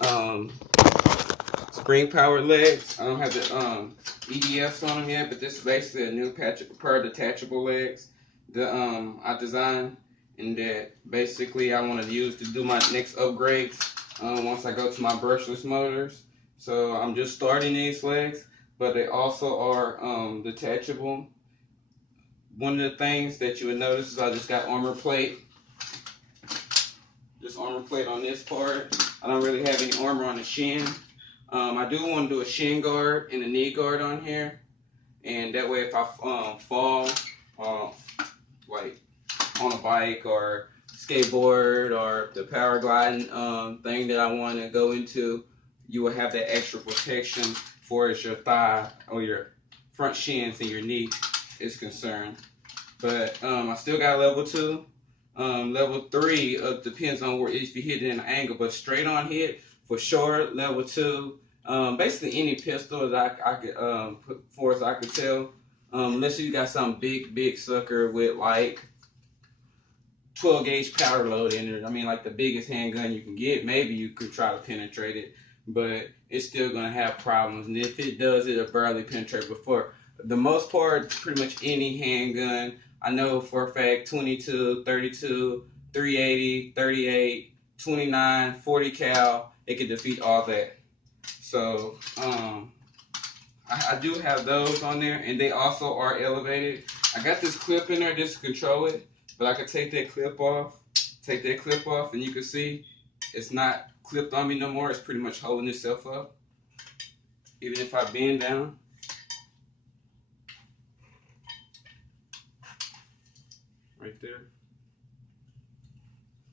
um, spring powered legs. I don't have the EDFs on them yet, but this is basically a new pair of detachable legs that I designed, and that basically I want to use to do my next upgrades once I go to my brushless motors. So I'm just starting these legs, but they also are detachable. One of the things that you would notice is I just got armor plate on this part. I don't really have any armor on the shin. I do want to do a shin guard and a knee guard on here, and that way if I fall, uh, like on a bike or skateboard or the paragliding thing that I want to go into, you will have that extra protection for as your thigh or your front shins and your knee is concerned. But I still got level 2. Level 3 depends on where if you hit it in an angle, but straight on hit for sure. Level 2, basically any pistol that I could put forth, I could tell. Unless you got some big sucker with like 12 gauge powder load in it. I mean, like the biggest handgun you can get. Maybe you could try to penetrate it, but it's still gonna have problems. And if it does, it'll barely penetrate. But for the most part, pretty much any handgun, I know for a fact 22, 32, 380, 38, 29, 40 cal, it can defeat all that. So I do have those on there, and they also are elevated. I got this clip in there just to control it, but I could take that clip off, and you can see it's not clipped on me no more. It's pretty much holding itself up. Even if I bend down, right there.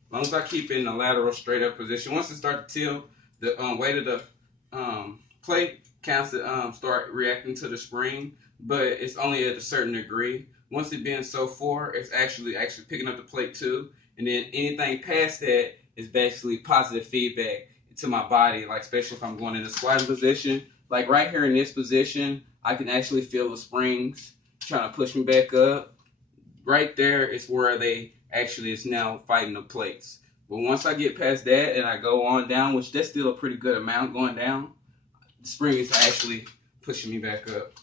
As long as I keep it in a lateral straight up position. Once it starts to tilt, the weight of the plate counts to start reacting to the spring, but it's only at a certain degree. Once it bends so far, it's actually picking up the plate too, and then anything past that is basically positive feedback to my body. Like especially if I'm going in a squatting position, like right here in this position, I can actually feel the springs trying to push me back up. Right there is where they actually is now fighting the plates. But once I get past that and I go on down, which that's still a pretty good amount going down, the spring is actually pushing me back up.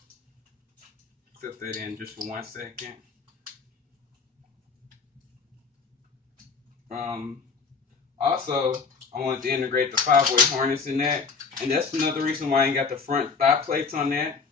Clip that in just for 1 second. Um, Also, I wanted to integrate the 5-way harness in that, and that's another reason why I ain't got the front thigh plates on that.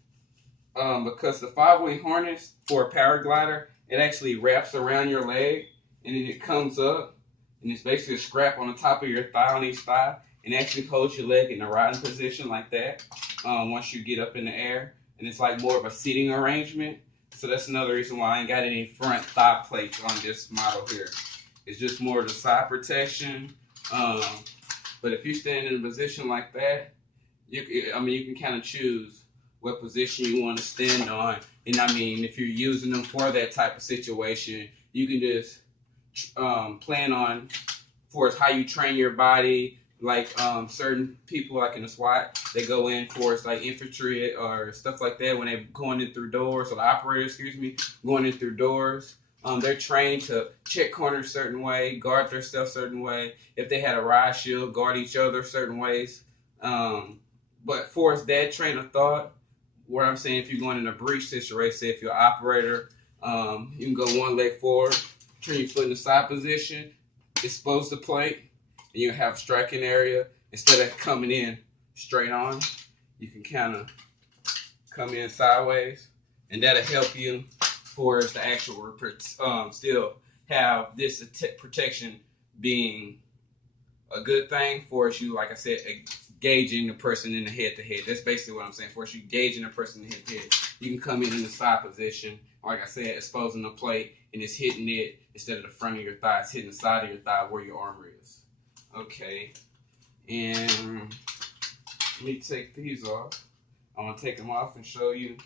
Because the 5-way harness for a paraglider, it actually wraps around your leg, and then it comes up, and it's basically a strap on the top of your thigh on each thigh, and actually holds your leg in a riding position like that. Once you get up in the air, and it's like more of a seating arrangement. So that's another reason why I ain't got any front thigh plates on this model here. It's just more of the side protection. Um, but if you stand in a position like that, you can kind of choose what position you want to stand on. And I mean, if you're using them for that type of situation, you can just plan on for how you train your body. Like certain people, like in the SWAT, they go in for like infantry or stuff like that when they're going in through doors, or the operators, excuse me, going in through doors. They're trained to check corners a certain way, guard their stuff a certain way. If they had a ride shield, guard each other certain ways. But for that train of thought, where I'm saying if you're going in a breach situation, say if you're an operator, you can go one leg forward, turn your foot in the side position, expose the plate, and you have striking area. Instead of coming in straight on, you can kind of come in sideways, and that'll help you for the actual still have this protection being a good thing for you. Like I said, gauging the person in the head to head. That's basically what I'm saying. For you gauging the person in the head to head, you can come in the side position. Like I said, exposing the plate, and it's hitting it instead of the front of your thigh. It's hitting the side of your thigh where your armor is. Okay, and let me take these off. I want to take them off and show you.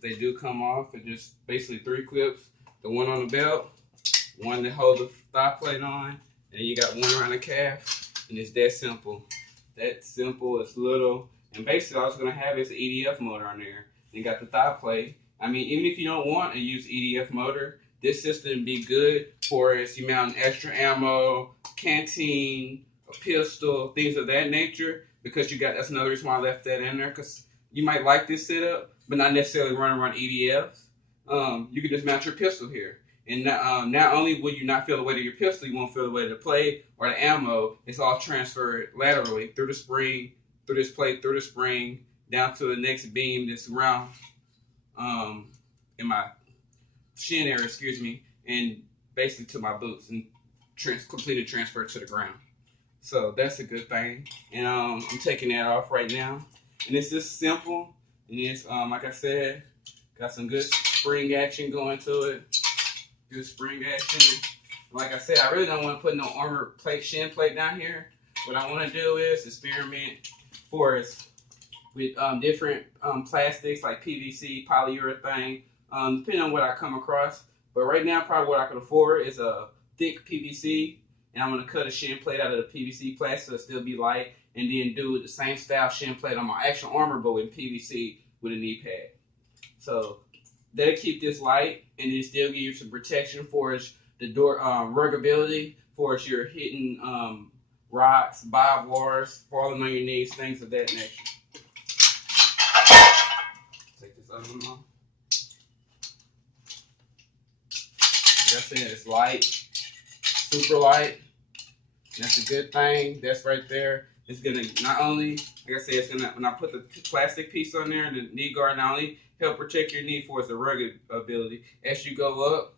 They do come off. It's just basically 3 clips. The one on the belt, one that holds the thigh plate on, and you got one around the calf. And it's that simple. That simple. It's little. And basically all it's going to have is an EDF motor on there. You got the thigh plate. I mean, even if you don't want to use EDF motor, this system would be good for if you mount extra ammo, canteen, a pistol, things of that nature, because that's another reason why I left that in there, because you might like this setup, but not necessarily run around EDFs. You can just mount your pistol here. And not only will you not feel the weight of your pistol, you won't feel the weight of the plate or the ammo. It's all transferred laterally through the spring, through this plate, through the spring, down to the next beam that's around in my shin area, excuse me, and basically to my boots and completed transfer to the ground. So that's a good thing. And I'm taking that off right now. And it's just simple. And it's, like I said, got some good spring action going to it. Good spring action. Like I said, I really don't want to put no armor plate, shin plate down here. What I want to do is experiment for us with different plastics like PVC, polyurethane, depending on what I come across. But right now, probably what I can afford is a thick PVC, and I'm going to cut a shin plate out of the PVC plastic so it'll still be light, and then do the same style shin plate on my actual armor, but with PVC with a knee pad. So that'll keep this light, and then still give you some protection for the door ruggability, for you're hitting rocks, barbed wires, falling on your knees, things of that nature. Take this other one off. Like I said, it's light, super light. That's a good thing. That's right there. It's gonna not only, like I said, it's gonna, when I put the plastic piece on there, the knee guard not only help protect your knee for its rugged ability. As you go up,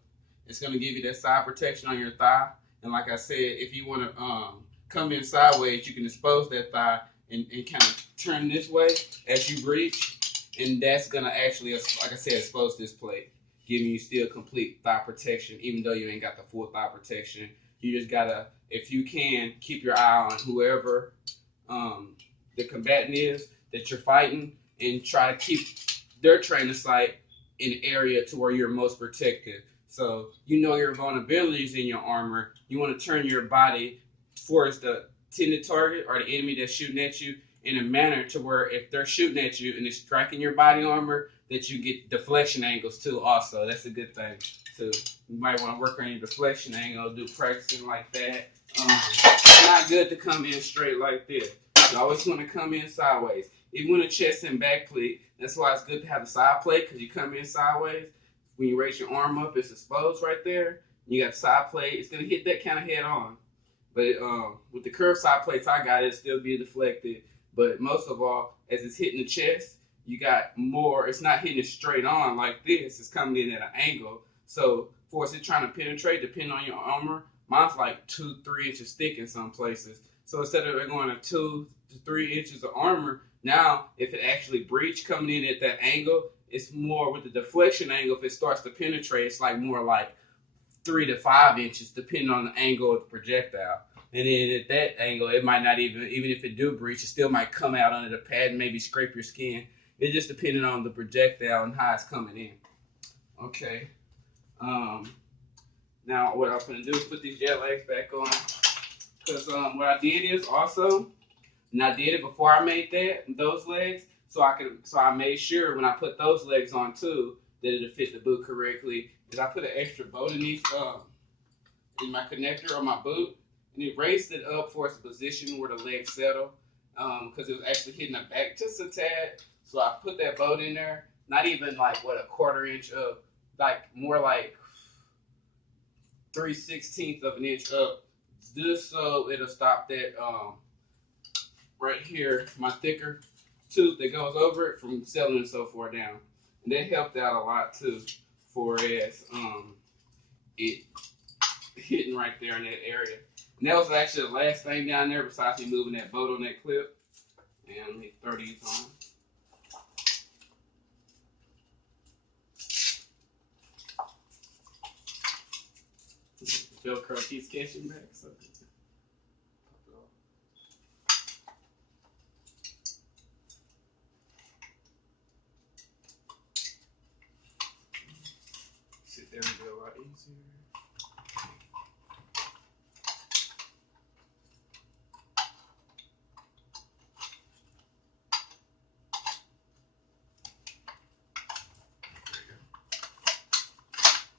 it's gonna give you that side protection on your thigh. And like I said, if you want to come in sideways, you can expose that thigh and kind of turn this way as you reach, and that's gonna actually, like I said, expose this plate, giving you still complete thigh protection, even though you ain't got the full thigh protection. You just gotta, if you can, keep your eye on whoever the combatant is that you're fighting, and try to keep their training sight in an area to where you're most protected. So you know your vulnerabilities in your armor. You want to turn your body towards the intended target or the enemy that's shooting at you in a manner to where if they're shooting at you and it's striking your body armor, that you get deflection angles too also. That's a good thing too. You might want to work on your deflection angle, do practicing like that. It's not good to come in straight like this. You always want to come in sideways. Even with a chest and back plate, that's why it's good to have a side plate, because you come in sideways. When you raise your arm up, it's exposed right there. You got the side plate. It's going to hit that kind of head on. But with the curved side plates I got, it'll still be deflected. But most of all, as it's hitting the chest, you got more. It's not hitting it straight on like this. It's coming in at an angle. So for it trying to penetrate, depending on your armor, mine's like 2-3 inches thick in some places. So instead of it going to 2 to 3 inches of armor, now if it actually breach coming in at that angle, it's more with the deflection angle. If it starts to penetrate, it's like more like 3 to 5 inches, depending on the angle of the projectile. And then at that angle, it might not even if it do breach, it still might come out under the pad and maybe scrape your skin. It's just depending on the projectile and how it's coming in. Okay. Now what I'm going to do is put these jet legs back on. Because what I did is also, and I did it before I made those legs, so I made sure when I put those legs on too, that it'll fit the boot correctly. Is I put an extra bolt in these in my connector on my boot, and it raised it up for its position where the legs settle, because it was actually hitting the back just a tad. So I put that bolt in there, not even like what, a quarter inch up, like more like 3/16 of an inch up, just so it'll stop that right here, my thicker tooth that goes over it from settling so far down. And that helped out a lot too, for as it hitting right there in that area. And that was actually the last thing down there besides me moving that bolt on that clip. And let me throw these on. Velcro keeps catching back. So sit there and be a lot easier.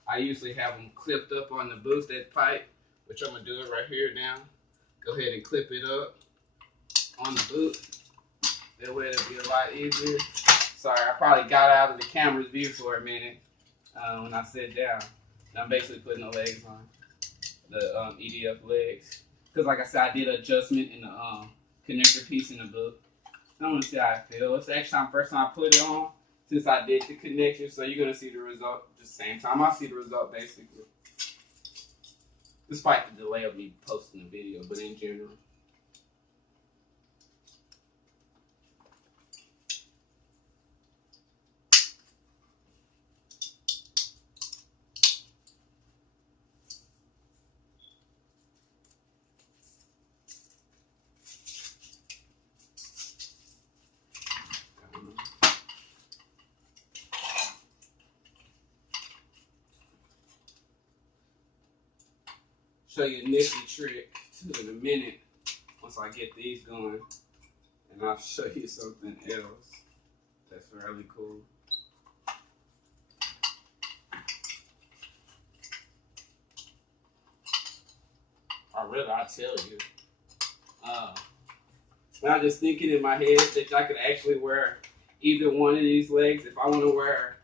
I usually have them clipped up on the boost, that pipe, which I'm going to do it right here now. go ahead and clip it up on the boot. That way it'll be a lot easier. Sorry, I probably got out of the camera's view for a minute when I sat down. And I'm basically putting the legs on, the EDF legs. Because like I said, I did an adjustment in the connector piece in the boot. I want to see how it feels. It's actually the first time I put it on since I did the connection. So you're going to see the result at the same time. I'll see the result basically. Despite the delay of me posting the video, but in general. Show you a nifty trick too in a minute once I get these going, and I'll show you something else that's really cool. I tell you. And I'm just thinking in my head that I could actually wear either one of these legs. If I want to wear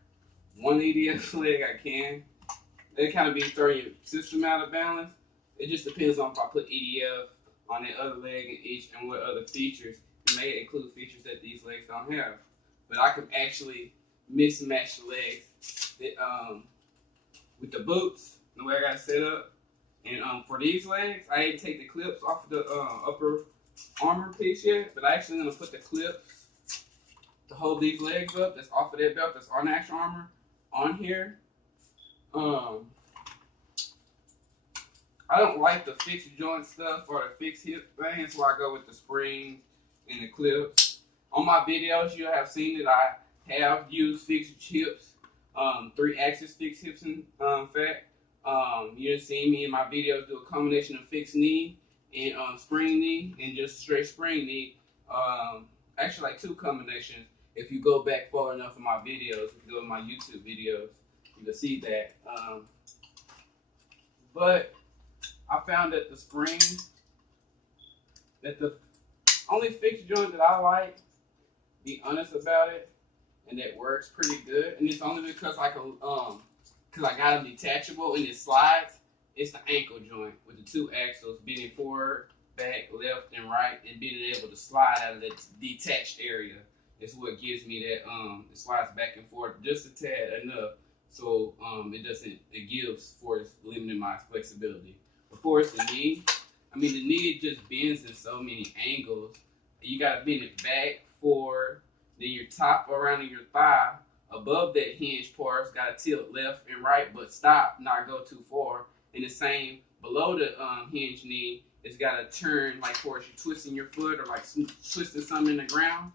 one EDF leg, I can. It kind of be throwing your system out of balance. It just depends on if I put EDF on the other leg and each and what other features. It may include features that these legs don't have. But I could actually mismatch the legs that, with the boots, the way I got it set up. And for these legs, I didn't take the clips off of the upper armor piece yet, but I actually gonna put the clips to hold these legs up that's off of that belt that's on the actual armor on here. I don't like the fixed joint stuff or the fixed hip thing, so I go with the springs and the clips. On my videos, you have seen that I have used fixed hips, 3-axis fixed hips in fact. You have seen me in my videos do a combination of fixed knee and spring knee and just straight spring knee. Actually like 2 combinations. If you go back far enough in my videos, if you go to my YouTube videos, you can see that. But I found that the spring, that the only fixed joint that I like, be honest about it, and that works pretty good, and it's only because I can, because I got them detachable and it slides. It's the ankle joint with the 2 axles, bending forward, back, left, and right, and being able to slide out of that detached area. It's what gives me that it slides back and forth just a tad enough, so it gives for it's limiting my flexibility. Before it's the knee, I mean the knee it just bends in so many angles. You gotta bend it back, forward, then your top around your thigh. Above that hinge part's got to tilt left and right, but stop, not go too far. And the same below the hinge knee, it's got to turn like towards you twisting your foot or like twisting something in the ground.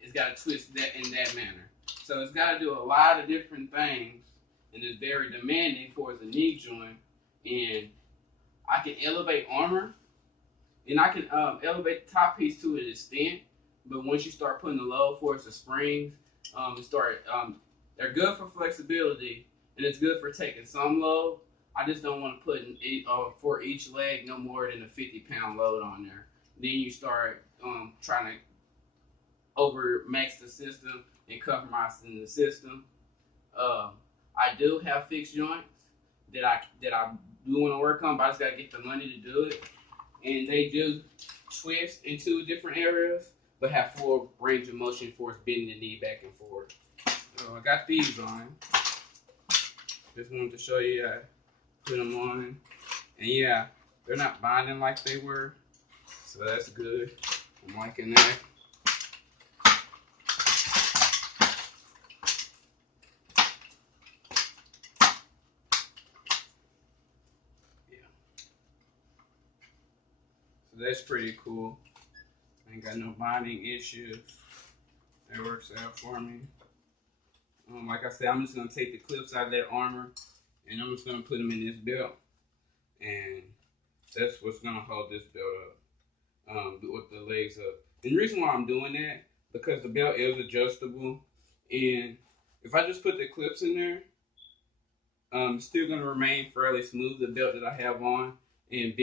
It's got to twist that in that manner. So it's got to do a lot of different things, and it's very demanding for the knee joint. And I can elevate armor, and I can elevate the top piece to an extent. But once you start putting the low force of springs, they're good for flexibility and it's good for taking some load. I just don't want to put for each leg no more than a 50-pound load on there. Then you start trying to over max the system and compromising the system. I do have fixed joints that I do want to work on, but I just got to get the money to do it. And they do twist in 2 different areas, but have full range of motion for us bending the knee back and forth. So I got these on. Just wanted to show you I put them on. And yeah, they're not binding like they were, so that's good. I'm liking that. Yeah. So that's pretty cool. Ain't got no binding issues. That works out for me. Like I said, I'm just gonna take the clips out of that armor and I'm just gonna put them in this belt, and that's what's gonna hold this belt up, with the legs up. And the reason why I'm doing that because the belt is adjustable, and if I just put the clips in there, it's still gonna remain fairly smooth. The belt that I have on and